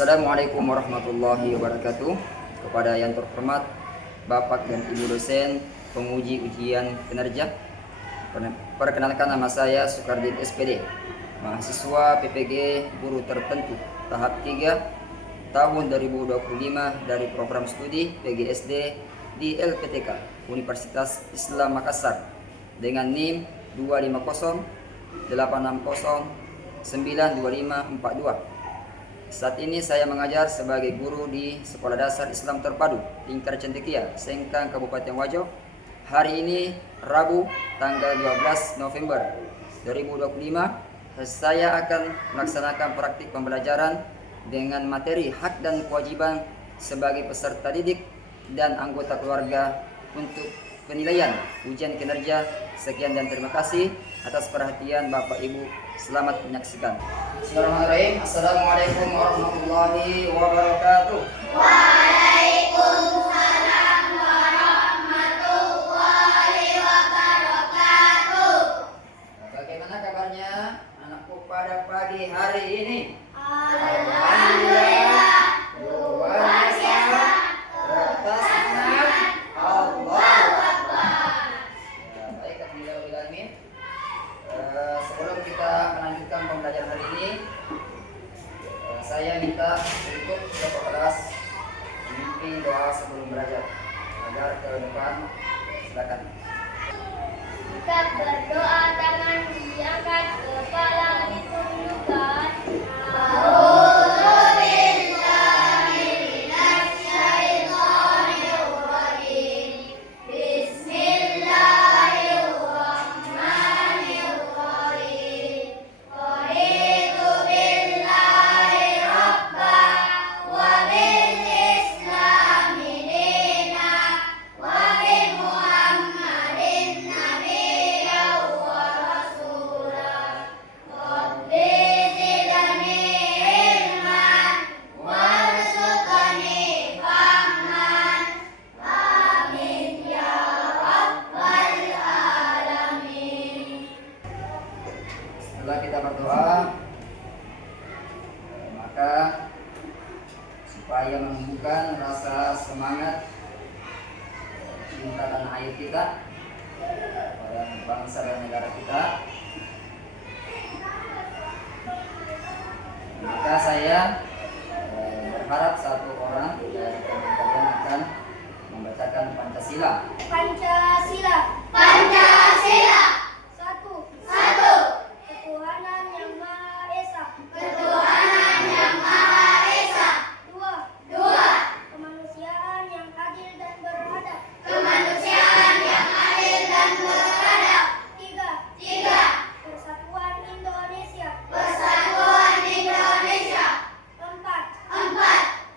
Assalamualaikum warahmatullahi wabarakatuh. Kepada yang terhormat Bapak dan Ibu dosen penguji ujian kinerja, perkenalkan nama saya Sukardin SPD, mahasiswa PPG Guru Tertentu tahap 3 tahun 2025 dari program studi PGSD di LPTK Universitas Islam Makassar dengan NIM 250 860 92542. Saat ini saya mengajar sebagai guru di Sekolah Dasar Islam Terpadu Lingkar Cendekia, Sengkang, Kabupaten Wajo. Hari ini Rabu tanggal 12 November 2025, saya akan melaksanakan praktik pembelajaran dengan materi hak dan kewajiban sebagai peserta didik dan anggota keluarga untuk penilaian ujian kinerja. Sekian dan terima kasih atas perhatian Bapak Ibu. Selamat menyaksikan. Bismillahirrahmanirrahim. Assalamualaikum warahmatullahi wabarakatuh. Waalaikumsalam warahmatullahi wabarakatuh. Bagaimana kabarnya anakku pada pagi hari ini? Alhamdulillah, luar biasa, atas nikmat Allah. Baik, alhamdulillah. Sebelum kita melanjutkan pembelajaran hari ini, saya minta untuk Bapak kelas memimpin doa sebelum belajar agar ke depan. Silakan. Jika berdoa tangan diangkat, kepala ditundukkan. Setelah kita berdoa, maka supaya menumbuhkan rasa semangat cinta tanah air kita, pada bangsa dan negara kita, maka saya berharap satu orang dari kalian akan membacakan Pancasila. Pancasila. Pancasila. Satu. Ketuhanan yang Maha Esa. Ketuhanan yang Maha Esa. Dua. Kemanusiaan yang adil dan beradab. Kemanusiaan yang adil dan beradab. Tiga. Persatuan Indonesia. Persatuan Indonesia. Empat.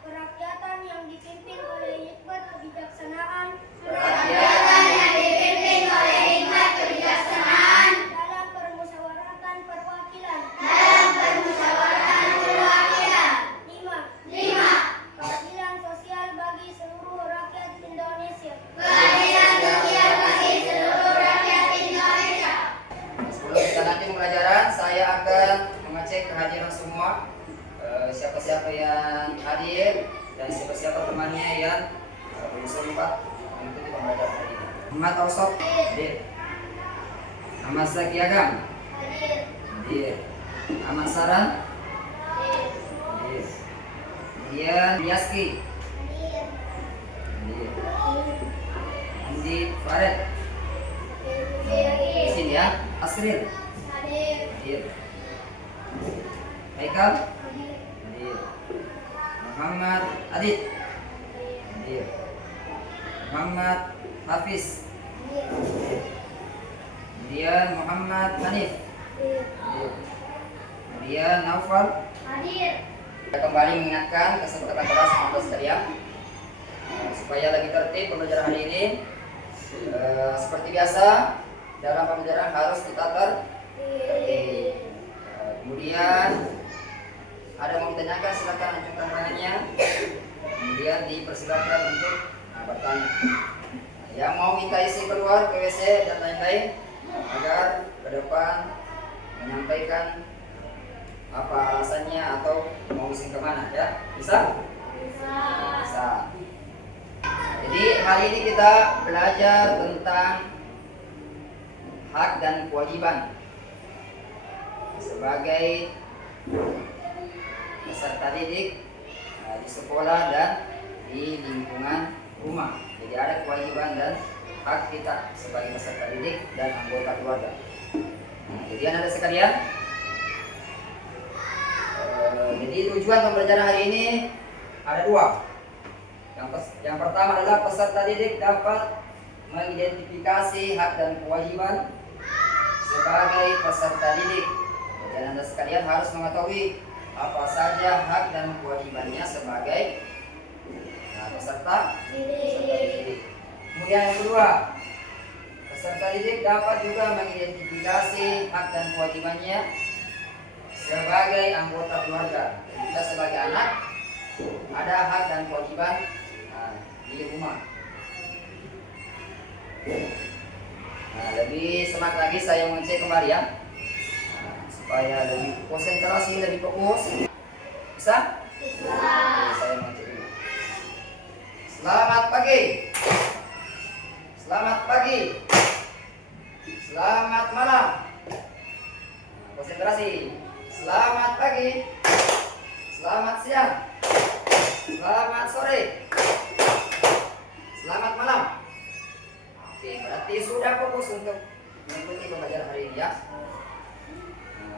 Kerakyatan yang dipimpin oleh hikmat kebijaksanaan. Kerakyatan yang dipimpin oleh hikmat kebijaksanaan. Dalam permusyawaratan perwakilan. Lima. Keadilan sosial bagi seluruh rakyat Indonesia. Sebelum kita lanjut pembelajaran, saya akan mengecek kehadiran semua, siapa-siapa yang hadir dan siapa-siapa temannya yang belum sempat mengikuti pembelajaran hari ini. Muhammad Tausok hadir. Ahmad Zaki Agam hadir. Ahmad Saran hadir. Kemudian Yaski hadir. Andi Farid di sini ya. Asril hadir. Haikal hadir. Muhammad Adit hadir. Muhammad Hafiz hadir. Kemudian Muhammad Hanif hadir. Kemudian Naufal. Saya kembali mengingatkan kesepakatan kelas teman-teman sekalian, supaya lagi tertib pembelajaran hari ini. Seperti biasa, dalam pembelajaran harus kita tertib. Kemudian ada mau ditanyakan, silakan ajukan tangannya. Kemudian dipersilakan untuk bertanya. Yang mau minta isi keluar ke WC dan lain-lain, agar ke depan menyampaikan apa alasannya atau mau bising kemana ya? Bisa? Bisa. Jadi hari ini kita belajar tentang hak dan kewajiban sebagai peserta didik di sekolah dan di lingkungan rumah. Jadi ada kewajiban dan hak kita sebagai peserta didik dan anggota keluarga. Jadi anak-anak sekalian, jadi tujuan pembelajaran hari ini ada dua. Yang pertama adalah peserta didik dapat mengidentifikasi hak dan kewajiban sebagai peserta didik. Dan Anda sekalian harus mengetahui apa saja hak dan kewajibannya sebagai peserta didik. Kemudian yang kedua, peserta didik dapat juga mengidentifikasi hak dan kewajibannya sebagai anggota keluarga. Kita sebagai anak ada hak dan kewajiban di rumah. Lebih semangat lagi saya mengecek kembali ya, supaya lebih konsentrasi, lebih fokus. Bisa? Bisa. Saya mengecek dulu. Selamat pagi. Selamat pagi. Selamat malam. Konsentrasi. Selamat pagi. Selamat siang. Selamat sore. Selamat malam. Oke, berarti sudah fokus untuk mengikuti pembelajaran hari ini ya.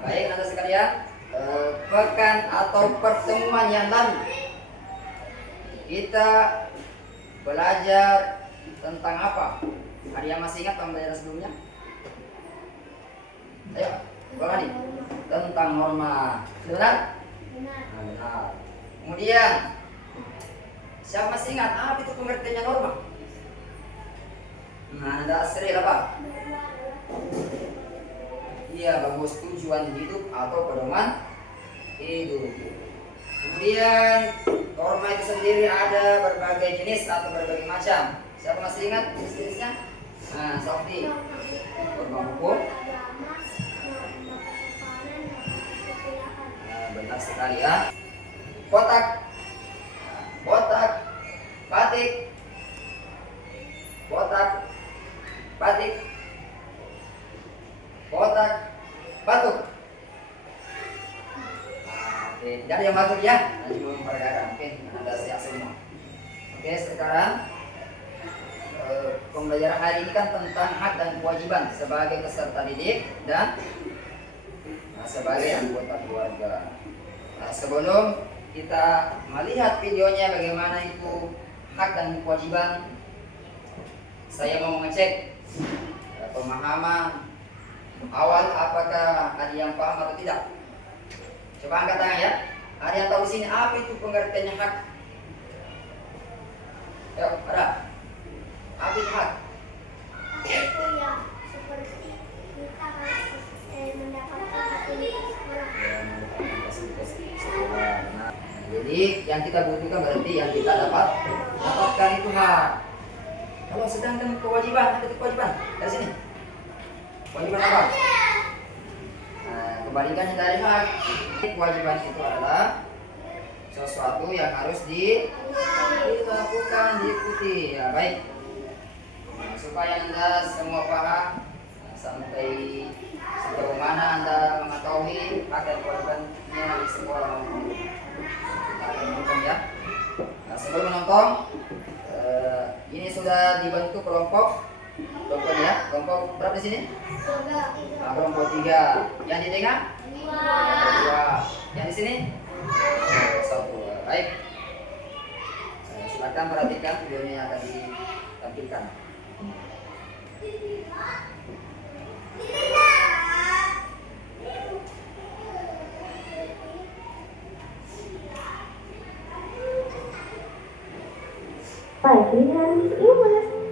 Baik, anak sekalian, pekan atau pertemuan yang lalu kita belajar tentang apa? Ada yang masih ingat pembelajaran sebelumnya? Ayo, ulangi. Tentang norma. Benar? Benar. Kemudian, siapa masih ingat apa itu pengertiannya norma? Anda sering apa? Iya, bagus, tujuan hidup atau pedoman hidup. Kemudian norma itu sendiri ada berbagai jenis atau berbagai macam. Siapa masih ingat jenis-jenisnya? Sofi. Norma hukum. Benar sekali ya. Kotak, kotak, batik, kotak, batik, kotak, batuk. Oke, tidak ada yang batuk ya. Nanti belum perkara. Oke, Anda siap semua. Oke, sekarang pembelajaran hari ini kan tentang hak dan kewajiban sebagai peserta didik dan sebagai anggota keluarga. Sebelum kita melihat videonya bagaimana itu hak dan kewajiban, saya mau mengecek pemahaman awal, apakah ada yang paham atau tidak. Coba angkat tangan ya. Ada yang tahu di sini apa itu pengertiannya hak? Ayo, ada. Apa itu hak? Itu ya seperti kita harus mendapatkan sekolah. Nah, jadi yang kita butuhkan berarti yang kita dapatkan itu hak. Kalau sedangkan kewajiban, apa itu kewajiban? Dari sini. Kewajiban apa? Kebalikannya dari hak. Kewajiban itu adalah sesuatu yang harus dilakukan, diikuti. Ya, baik. Supaya Anda semua paham sampai sejauh mana Anda mengetahui hak dan kewajibannya di sekolah. Kita akan menonton ya. Sebelum menonton, ini sudah dibentuk kelompok ya. Kelompok berapa di sini? Kelompok 3. Yang di tengah? 2. Yang di sini? 1. Baik. Silakan perhatikan videonya yang akan ditampilkan. Baik, hari ini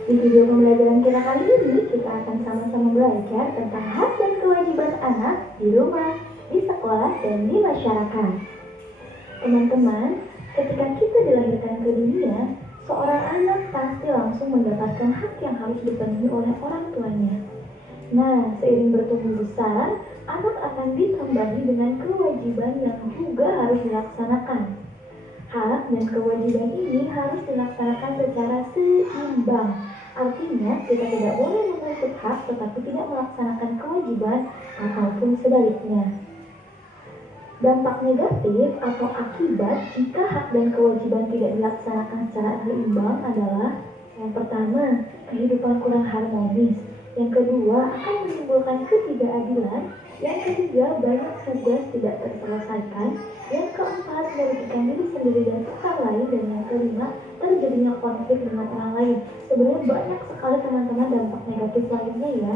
di video pembelajaran kita kali ini, kita akan sama-sama belajar tentang hak dan kewajiban anak di rumah, di sekolah, dan di masyarakat. Teman-teman, ketika kita dilahirkan ke dunia, seorang anak pasti langsung mendapatkan hak yang harus dipenuhi oleh orang tuanya. Nah, seiring bertumbuh besar, anak akan ditambahi dengan kewajiban kewajiban yang juga harus dilaksanakan. Hak dan kewajiban ini harus dilaksanakan secara seimbang. Artinya, kita tidak boleh menuntut hak tetapi tidak melaksanakan kewajiban ataupun sebaliknya. Dampak negatif atau akibat jika hak dan kewajiban tidak dilaksanakan secara seimbang adalah: yang pertama, kehidupan kurang harmonis. Yang kedua, akan menimbulkan ketidakadilan. Yang ketiga, banyak tugas tidak terselesaikan. Yang keempat, merugikan diri sendiri dan orang lain. Dan yang kelima, terjadinya konflik dengan orang lain. Sebenarnya banyak sekali teman-teman dampak negatif lainnya ya.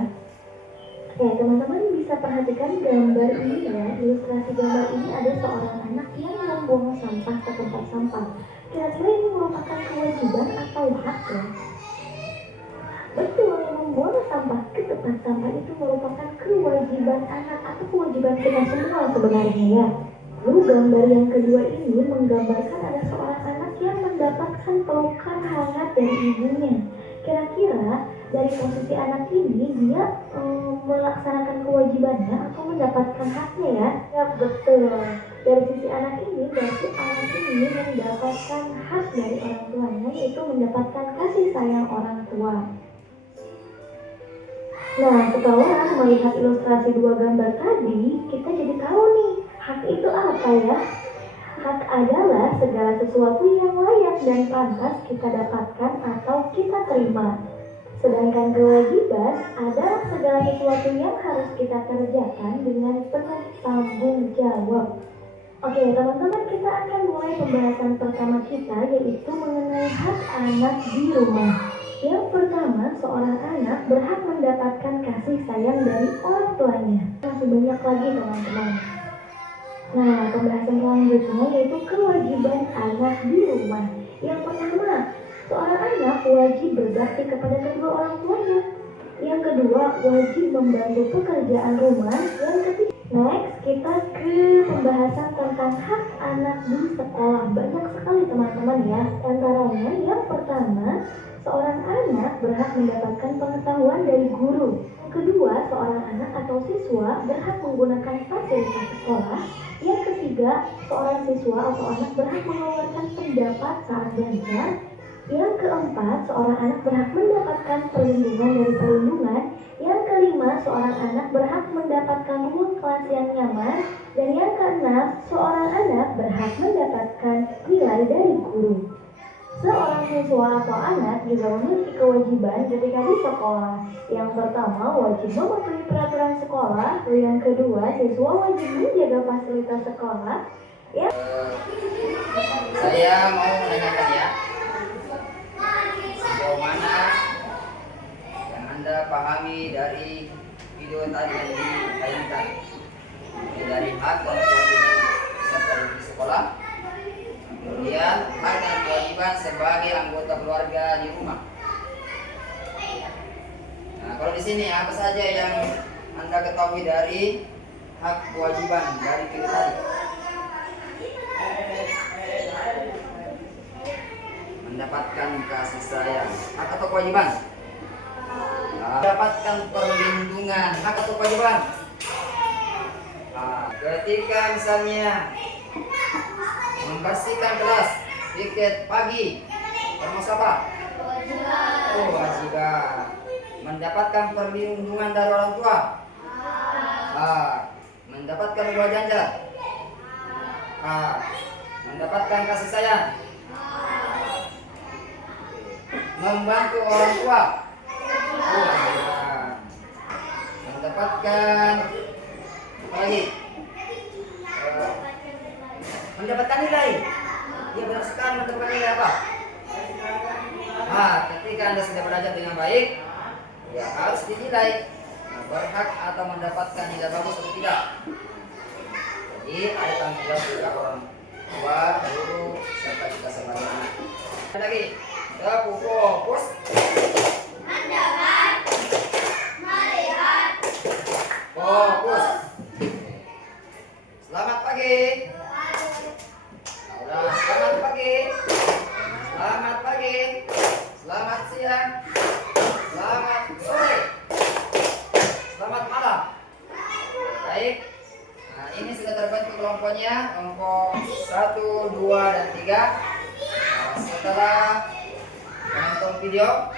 Teman-teman bisa perhatikan gambar ini ya. Ilustrasi gambar ini ada seorang anak yang membuang sampah ke tempat sampah. Kira-kira ini merupakan kewajiban atau hak ya? Betul, yang membuang sampah ke tempat sampah itu merupakan kewajiban anak atau kewajiban kita semua sebenarnya ya. Lalu gambar yang kedua ini menggambarkan ada seorang anak yang mendapatkan pelukan hangat dari ibunya. Kira-kira dari posisi anak ini dia melaksanakan kewajibannya atau mendapatkan haknya ya? Ya betul. Dari sisi anak ini berarti anak ini mendapatkan hak dari orang tuanya, yaitu mendapatkan kasih sayang orang tua. Nah, setelah melihat ilustrasi dua gambar tadi, kita jadi tahu nih, hak itu apa ya? Hak adalah segala sesuatu yang layak dan pantas kita dapatkan atau kita terima. Sedangkan kewajiban adalah segala sesuatu yang harus kita kerjakan dengan penuh tanggung jawab. Oke, teman-teman, kita akan mulai pembahasan pertama kita, yaitu mengenai hak anak di rumah. Yang pertama, seorang anak berhak mendapatkan kasih sayang dari orang tuanya. Masih banyak lagi teman-teman. Nah, pembahasan selanjutnya yaitu kewajiban anak di rumah. Yang pertama, seorang anak wajib berbakti kepada kedua orang tuanya. Yang kedua, wajib membantu pekerjaan rumah. Yang ketiga, next kita ke pembahasan tentang hak anak di sekolah. Banyak sekali teman-teman ya. Antaranya yang pertama, seorang anak berhak mendapatkan pengetahuan dari guru. Yang kedua, seorang anak atau siswa berhak menggunakan fasilitas sekolah. Yang ketiga, seorang siswa atau anak berhak mengeluarkan pendapat saat belajar. Yang keempat, seorang anak berhak mendapatkan perlindungan dari perlindungan. Yang kelima, seorang anak berhak mendapatkan ruang kelas yang nyaman. Dan yang keenam, seorang anak berhak mendapatkan nilai dari guru. Seorang siswa atau anak juga memiliki kewajiban ketika di sekolah. Yang pertama, wajib mematuhi peraturan sekolah. Yang kedua, siswa wajib menjaga fasilitas sekolah. Saya mau menanyakan ya, sejauh mana yang Anda pahami dari video tadi yang ditayangkan, dari hak dan kewajiban peserta di sekolah, kemudian hak dan kewajiban sebagai anggota keluarga di rumah. Nah, kalau di sini apa saja yang Anda ketahui dari hak kewajiban dari video tadi? Mendapatkan kasih sayang, hak atau kewajiban? Mendapatkan perlindungan, hak atau kewajiban? Ketika misalnya membersihkan kelas, piket pagi, termasuk apa? Kewajiban. Mendapatkan perlindungan dari orang tua. Mendapatkan uang jajan. Mendapatkan kasih sayang. Membantu orang tua. Mendapatkan apa lagi? Mendapatkan nilai. Dia benar sekali mendapatkan nilai apa? Ketika Anda sudah belajar dengan baik, ya harus dinilai berhak atau mendapatkan nilai bagus atau tidak. Jadi ada tanggung jawab juga orang tua, guru, serta kita sebagai anak. Ada lagi, fokus. Mendengar, melihat, Fokus. Selamat pagi. Selamat pagi. Selamat pagi. Selamat siang. Selamat sore. Selamat malam. Baik. Nah, ini sudah terbentuk kelompok kelompoknya, kelompok 1, 2, dan 3. Setelah menonton video,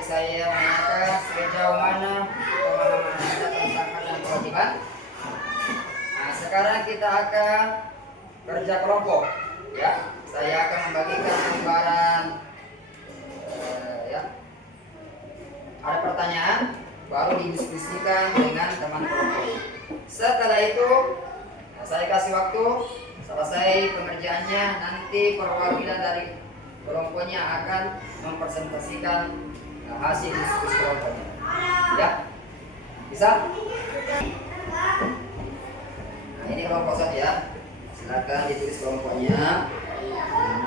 saya menanyakan sejauh mana pemahaman Anda tentang hak dan kewajiban. Nah, sekarang kita akan kerja kelompok. Ya, saya akan membagikan lembaran. Ya, ada pertanyaan, baru didiskusikan dengan teman kelompok. Setelah itu, saya kasih waktu. Selesai pengerjaannya, nanti perwakilan dari kelompoknya akan mempresentasikan hasil diskusi kelompoknya. Ya, bisa? Nah, ini kelompok saja. Silakan ditulis kelompoknya,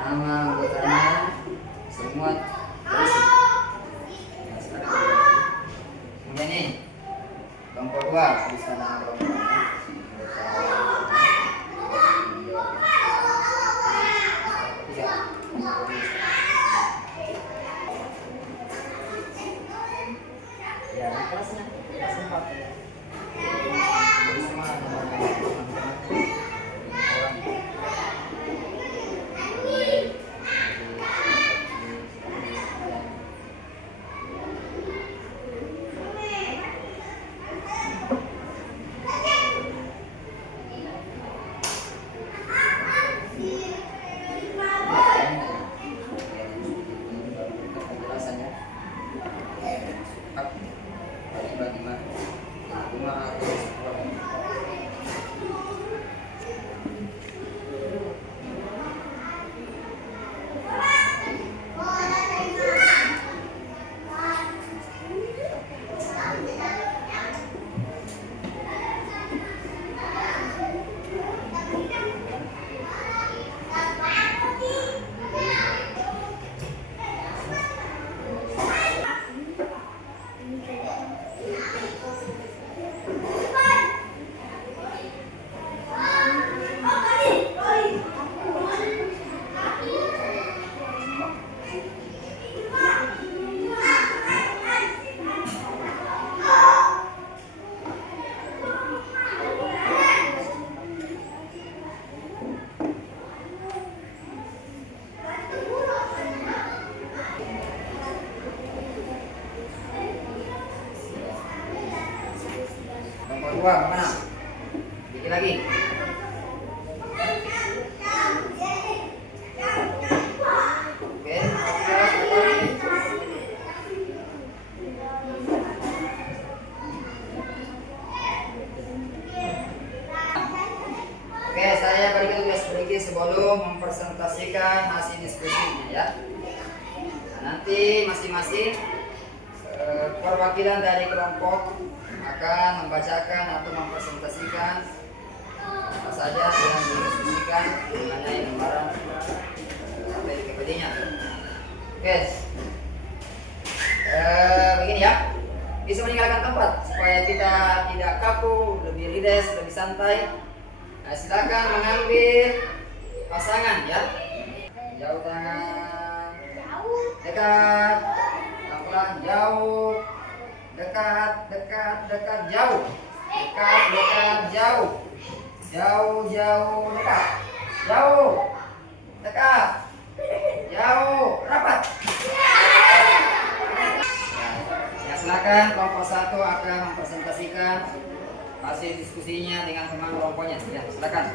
nama anggotanya, semua terisi. Nah, silakan. Kemudian ini kelompok 2, tuliskan nama kelompoknya. Ya, kelasnya kelas 4. Jadi semua kelompok 2 kemana? Bikin lagi. Oke, Oke, saya berikan tugas sedikit sebelum mempresentasikan hasil diskusinya ya. Nah, nanti masing-masing perwakilan dari kelompok akan membacakan atau mempresentasikan apa saja yang didiskusikan mengenai lembaran PPD-nya. Oke, begini ya, bisa meninggalkan tempat supaya kita tidak kaku, lebih rileks, lebih santai. Nah, silakan mengambil pasangan ya. Jauh tangan, dekat, pelan-pelan, jauh, dekat, dekat, dekat, jauh, dekat, dekat, jauh, jauh, jauh, dekat, jauh, dekat, jauh, rapat. Ya, silakan kelompok 1 akan mempresentasikan hasil diskusinya dengan teman kelompoknya. Ya, silakan.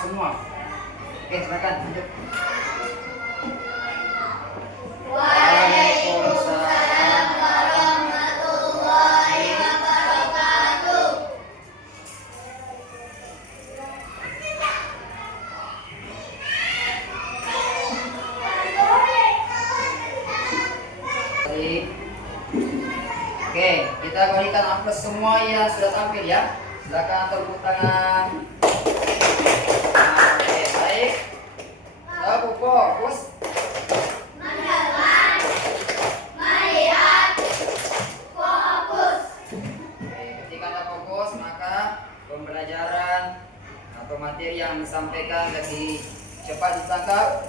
semua. Oke, silakan lanjut. Waalaikumsalam warahmatullahi wabarakatuh. Oke, kita berikan aplaus semua yang sudah tampil ya. Silakan tepuk tangan. Oke, baik. Tepuk fokus. Pembelajaran atau materi yang disampaikan lebih cepat ditangkap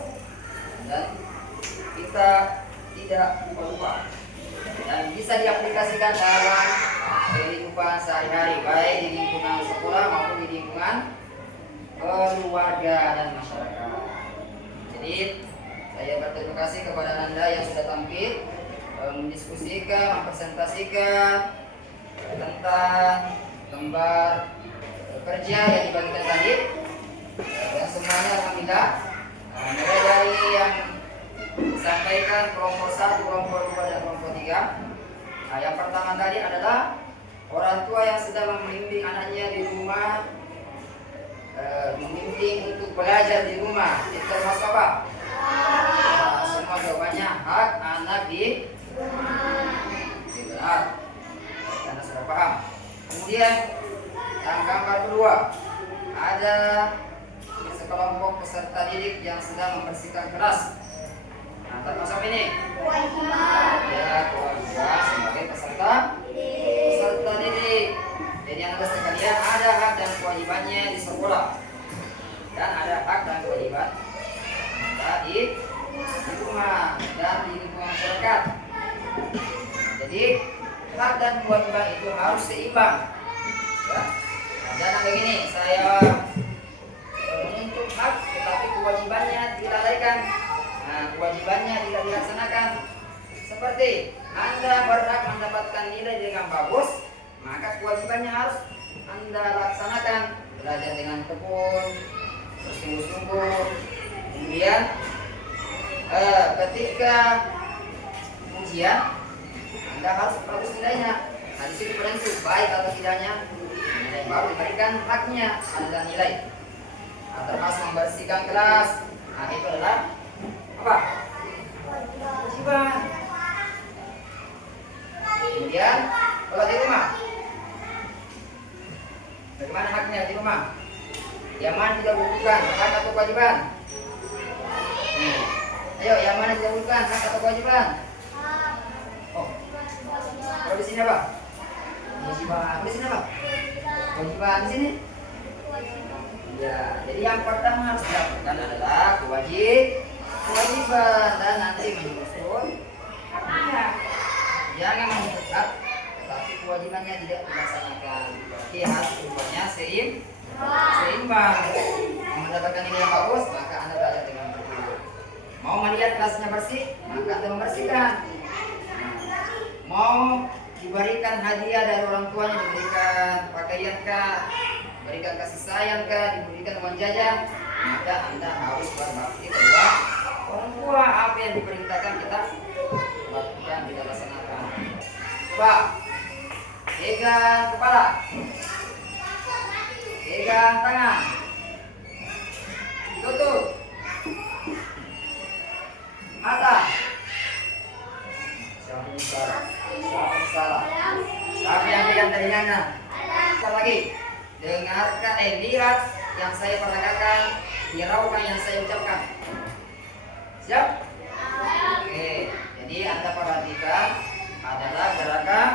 dan kita tidak lupa dan bisa diaplikasikan dalam kehidupan sehari-hari baik di lingkungan sekolah maupun di lingkungan keluarga dan masyarakat. Jadi saya berterima kasih kepada Anda yang sudah tampil mendiskusikan, mempresentasikan tentang lembar kerja yang dibagikan tadi dan semuanya alhamdulillah mulai dari yang disampaikan kelompok 1, kelompok 2 dan kelompok 3. Yang pertama tadi adalah orang tua yang sedang membimbing anaknya di rumah, membimbing untuk belajar di rumah itu termasuk apa? Semua jawabannya hak anak di rumah. Benar, karena sudah paham. Kemudian yang gambar kedua ada sekelompok peserta didik yang sedang membersihkan kelas. Nah, termasuk ini ya kewajiban sebagai peserta didik. Jadi anak sekalian ada hak dan kewajibannya di sekolah dan ada hak dan kewajiban di rumah dan di lingkungan masyarakat. Jadi hak dan kewajiban itu harus seimbang. Ya. Jangan begini, saya menuntut hak tetapi kewajibannya dilalaikan. Nah, kewajibannya tidak dilaksanakan. Seperti Anda berhak mendapatkan nilai dengan bagus, maka kewajibannya harus Anda laksanakan. Belajar dengan tekun, bersungguh-sungguh. Kemudian ketika ujian Anda harus bagus nilainya. Nah, di situ penentu baik atau tidaknya nilai baru diberikan haknya ada nilai. Nah, termasuk membersihkan kelas. Nah, itu adalah apa? Kewajiban. Kemudian kalau di rumah, bagaimana haknya di rumah? Yang mana tidak butuhkan hak atau kewajiban? Ayo, yang mana tidak butuhkan hak atau kewajiban? Oh, kalau di sini apa? Kewajiban. Di sini apa? Kewajiban di sini. Ya, jadi yang pertama harus dilakukan adalah kewajiban dan nanti menyusul haknya. Jangan menuntut hak, tetapi kewajibannya tidak dilaksanakan. Berarti harus keduanya seimbang. Mau mendapatkan nilai yang bagus, maka Anda belajar dengan betul. Mau melihat kelasnya bersih, maka Anda membersihkan. Mau diberikan hadiah dari orang tuanya, diberikan pakaian kah, diberikan kasih sayang kah, diberikan uang jajan, maka Anda harus berbakti kedua orang tua. Apa yang diperintahkan kita lakukan, kita laksanakan. Coba pegang kepala, pegang tangan, tutup mata. Salah. Tapi yang pegang telinganya. Sekali lagi, dengarkan, lihat yang saya peragakan, hiraukan yang saya ucapkan. Siap? Oke, jadi Anda perhatikan adalah gerakan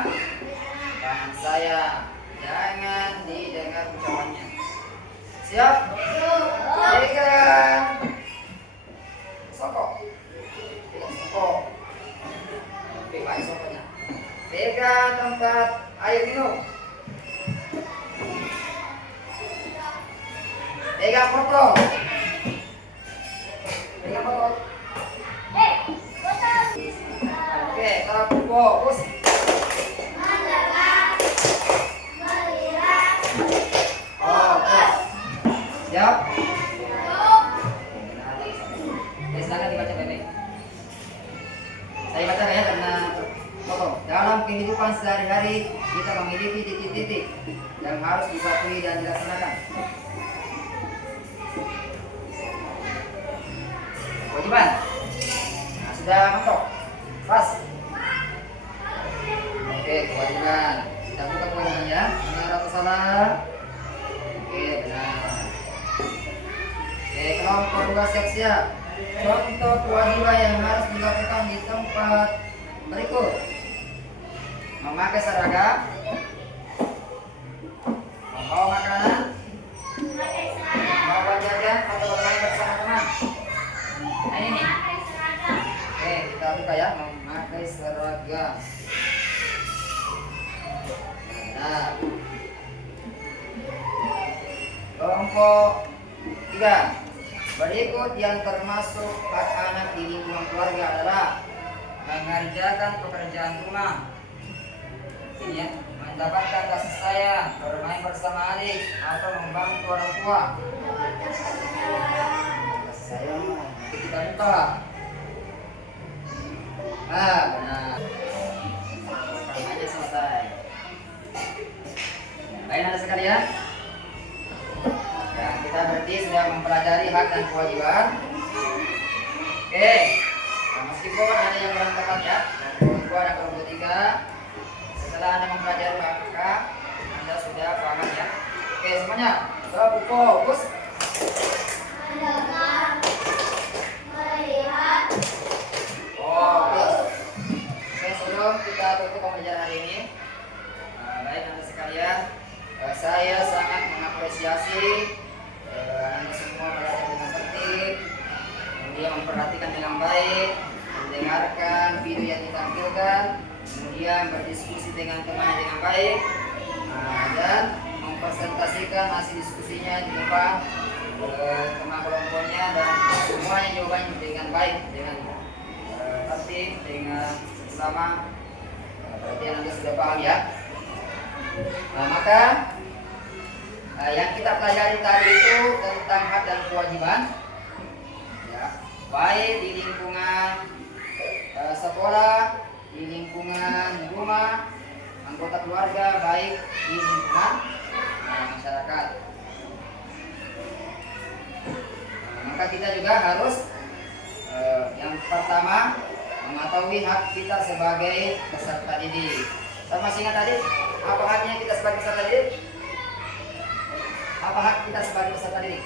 tangan saya. Jangan didengar ucapannya. Siap? Pegang. Sokok. Pegang sokok. Oke, baik sokoknya. Pegang tempat air minum. Pegang botol. Pegang botol. Oke, taruh fokus. Oke. Siap. sehari-hari kita memiliki titik-titik yang harus dipatuhi dan dilaksanakan. Kewajiban. Nah, sudah mentok. Pas. Oke, kewajiban. Kita buka kewajibannya. Benar atau salah? Oke, benar. Oke, kelompok 2 siap-siap. Contoh kewajiban yang harus dilakukan di tempat berikut: memakai seragam, membawa makanan, membawa jajan, atau bermain bersama teman. Nah ini nih. Oke, kita buka ya. Memakai seragam. Benar. Kelompok 3. Berikut yang termasuk hak anak di lingkungan keluarga adalah mengerjakan pekerjaan rumah, ini ya, mendapatkan kasih sayang, bermain bersama adik, atau membantu orang tua. Kasih sayang, nanti kita buka. Nah, benar. Pertanyaannya selesai. Baik, anak sekalian. Ya, kita berarti sudah mempelajari hak dan kewajiban. Oke, nah, meskipun ada yang kurang tepat ya, kelompok 2 dan kelompok 3, setelah Anda mempelajari maka Anda sudah paham ya. Oke, semuanya, fokus. Fokus. Oke, sebelum kita tutup pembelajaran hari ini, baik Anda sekalian, saya sangat mengapresiasi Anda semua belajar dengan tertib, kemudian memperhatikan dengan baik, mendengarkan video yang ditampilkan, kemudian berdiskusi dengan teman dengan baik, dan mempresentasikan hasil diskusinya di depan teman kelompoknya, dan semuanya jawabannya dengan baik, dengan tertib, dengan seksama. Berarti Anda sudah paham ya. Nah, maka yang kita pelajari tadi itu tentang hak dan kewajiban, ya, baik di lingkungan sekolah, di lingkungan rumah, anggota keluarga, baik di lingkungan masyarakat. Maka kita juga harus yang pertama mengetahui hak kita sebagai peserta didik. Saya masih ingat tadi, apa haknya kita sebagai peserta didik? Apa hak kita sebagai peserta didik?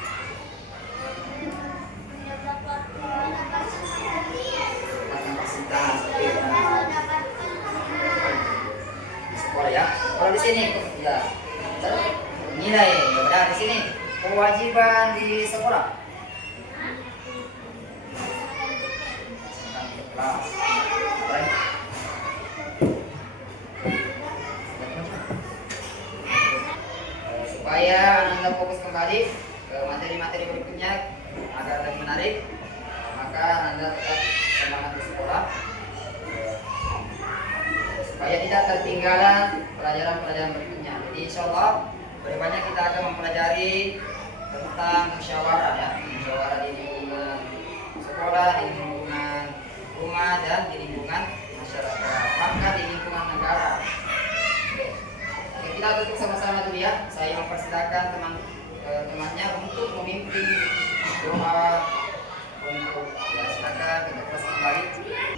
Di sekolah ya. Kalau di sini, ya, nilai, ya benar di sini. Kewajiban di sekolah. Kelas. Supaya Anda fokus kembali ke materi-materi berikutnya agar lebih menarik, maka Anda tetap semangat di sekolah supaya tidak tertinggalan pelajaran-pelajaran berikutnya. Jadi insya Allah berikutnya kita akan mempelajari tentang musyawarah ya, musyawarah di lingkungan sekolah, di lingkungan rumah, dan di lingkungan masyarakat, bahkan di lingkungan negara. Kita tutup sama-sama dulu ya. Saya mempersilakan teman-temannya untuk memimpin doa untuk, ya, silakan kita kelas kembali.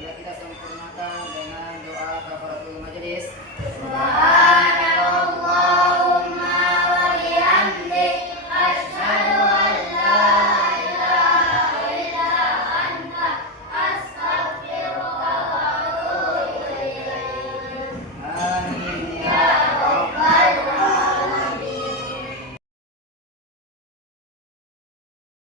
Ya, kita sempurnakan dengan doa kafaratul majelis.